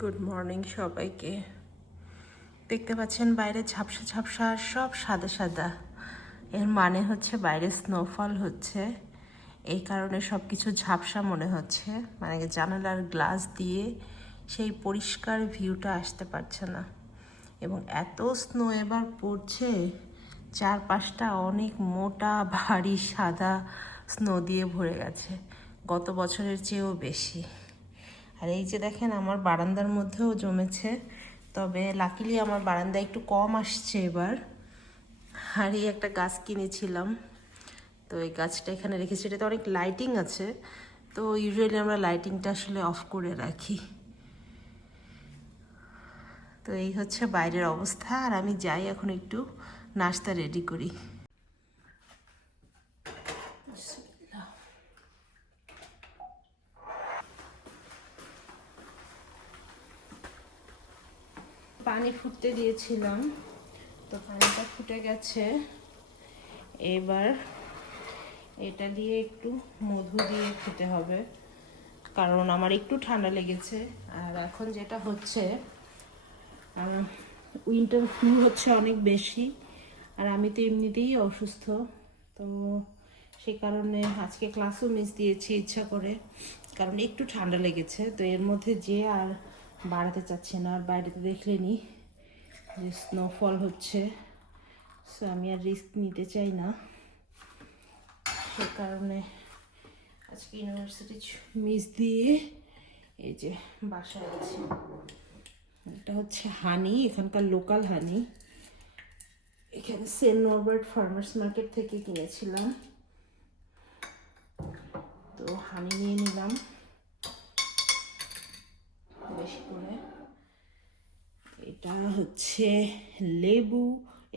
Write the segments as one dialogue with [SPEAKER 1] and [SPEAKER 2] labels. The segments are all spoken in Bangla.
[SPEAKER 1] গুড মর্নিং সবাইকে। দেখতে পাচ্ছেন বাইরে ঝাপসা ঝাপসা সব সাদা সাদা। এর মানে হচ্ছে বাইরে স্নোফল হচ্ছে। এই কারণে সব কিছু ঝাপসা মনে হচ্ছে। মানে জানালার গ্লাস দিয়ে সেই পরিষ্কার ভিউটা আসতে পারছে না। এবং এত স্নো এবার পড়ছে, চারপাশটা অনেক মোটা, ভারী, সাদা স্নো দিয়ে ভরে গেছে। গত বছরের চেয়েও বেশি। আর এই যে দেখেন আমার বারান্দার মধ্যেও জমেছে, তবে লাকিলি আমার বারান্দা একটু কম আসছে এবার। আর এই একটা গাছ কিনেছিলাম, তো এই গাছটা এখানে রেখেছি। এটাতে অনেক লাইটিং আছে, তো ইউজুয়ালি আমরা লাইটিংটা আসলে অফ করে রাখি। তো এই হচ্ছে বাইরের অবস্থা, আর আমি যাই এখন একটু নাস্তা রেডি করি। পানি ফুটতে দিয়েছিলাম। তো পানিটা ফুটে গেছে। এবার এটা দিয়ে একটু মধু দিয়ে খেতে হবে। কারণ আমার একটু ঠান্ডা লেগেছে। আর এখন যেটা হচ্ছে উইন্টার ফ্লু হচ্ছে অনেক বেশি। আর আমি তো এমনিতেই অসুস্থ। তো সে কারণে আজকে ক্লাসও মিস দিয়েছি ইচ্ছা করে। কারণ একটু ঠান্ডা লেগেছে। তো এর মধ্যে যে আর বাড়াতে চাচ্ছে না, আর বাইরেতে দেখলেনি যে স্নোফল হচ্ছে। সো আমি আর রিস্ক নিতে চাই না। সে কারণে আজকে ইউনিভার্সিটি মিস দিয়ে এই যে বাসায় আছি। এটা হচ্ছে হানি এখানকার লোকাল হানি এখানে সেন্ট নরবার্ট ফার্মার্স মার্কেট থেকে কিনেছিলাম। তো হানি নিয়ে নিলাম। বেশি করে। এটা হচ্ছে লেবু।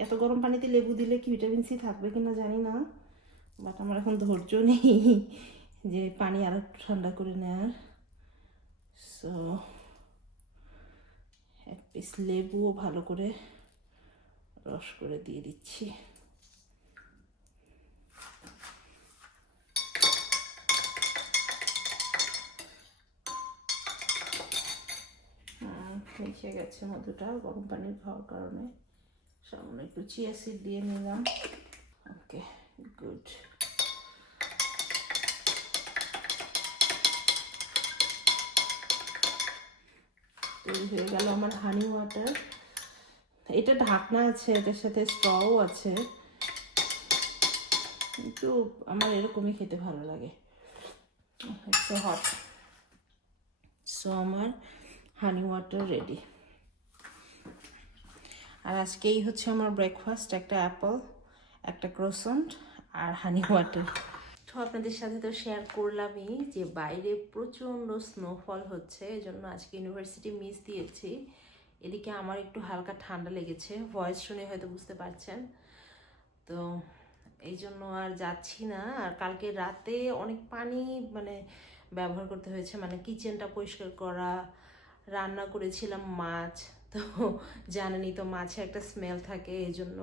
[SPEAKER 1] এত গরম পানিতে লেবু দিলে কি ভিটামিন সি থাকবে কিনা জানি না বাট আমার এখন ধৈর্য নেই যে পানি আর একটু ঠান্ডা করে নেওয়ার সো এক পিস লেবুও ভালো করে রস করে দিয়ে দিচ্ছি। মিশে গেছে মধুটা গরম পানি খাওয়ার কারণে। সামান্য একটু চিয়া সিড দিয়ে নিলাম। ওকে গুড তৈরি হয়ে গেল আমার হানি ওয়াটার এটা ঢাকনা আছে, এটার সাথে স্ট্রও আছে। কিন্তু আমার এরকমই খেতে ভালো লাগে। হট সো আমার হানি ওয়াটার রেডি আর আজকেই হচ্ছে আমার ব্রেকফাস্ট একটা অ্যাপল একটা ক্রোসন্ট আর হানি ওয়াটার তো আপনাদের সাথে তো শেয়ার করলামই যে বাইরে প্রচণ্ড স্নোফল হচ্ছে এই জন্য আজকে ইউনিভার্সিটি মিস দিয়েছি। এদিকে আমার একটু হালকা ঠান্ডা লেগেছে ভয়েস শুনে হয়তো বুঝতে পারছেন। তো এই জন্য আর যাচ্ছি না, আর কালকে রাতে অনেক পানি মানে ব্যবহার করতে হয়েছে মানে কিচেনটা পরিষ্কার করা রান্না করেছিলাম মাছ, তো জানেনই তো মাছে একটা স্মেল থাকে এই জন্য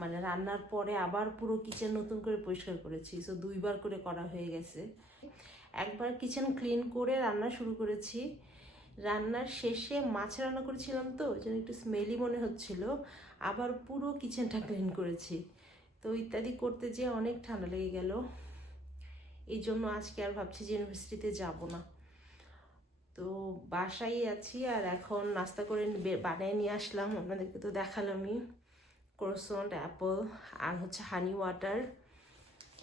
[SPEAKER 1] মানে রান্নার পরে আবার পুরো কিচেন নতুন করে পরিষ্কার করেছি সো দুইবার করে করা হয়ে গেছে। একবার কিচেন ক্লিন করে রান্না শুরু করেছি। রান্নার শেষে মাছ রান্না করেছিলাম তো ওই একটু স্মেলি মনে হচ্ছিল, আবার পুরো কিচেনটা ক্লিন করেছি। তো ইত্যাদি করতে যেয়ে অনেক ঠান্ডা লেগে গেল এই জন্য আজকে আর ভাবছি যে ইউনিভার্সিটিতে যাব না। তো বাসায় আছি আর এখন নাস্তা করে বানিয়ে নিয়ে আসলাম। আপনাদেরকে তো দেখালামই। ক্রোসন্ট অ্যাপল আর হচ্ছে হানি ওয়াটার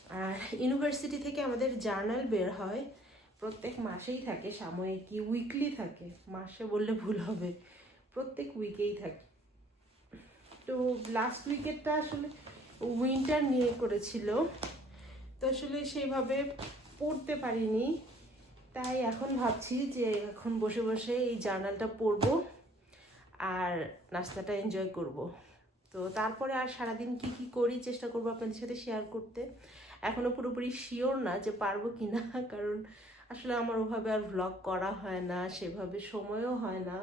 [SPEAKER 1] আর ইউনিভার্সিটি থেকে আমাদের জার্নাল বের হয়। প্রত্যেক মাসেই থাকে সাময়িকী উইকলি থাকে? মাসে বললে ভুল হবে। প্রত্যেক উইকেই থাকে। তো লাস্ট উইকেরটা আসলে উইন্টার নিয়ে করেছিল। তো আসলে সেইভাবে পড়তে পারিনি। তাই এখন ভাবছি যে এখন বসে বসে এই জার্নালটা পড়ব আর নাস্তাটা এনজয় করব। তো তারপরে আর সারাদিন কি কি করি চেষ্টা করব আপনাদের সাথে শেয়ার করতে। এখনও পুরোপুরি শিওর না যে পারব কি না কারণ আসলে আমার ওভাবে আর ভ্লগ করা হয় না, সেভাবে সময়ও হয় না।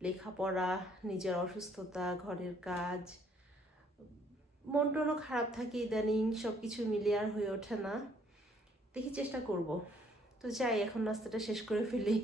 [SPEAKER 1] লেখাপড়া, নিজের অসুস্থতা, ঘরের কাজ, মন টনও খারাপ থাকে ইদানিং সব কিছু মিলিয়ে আর হয়ে ওঠে না। দেখি চেষ্টা করব। তো যাই এখন নাস্তাটা শেষ করে ফেলি।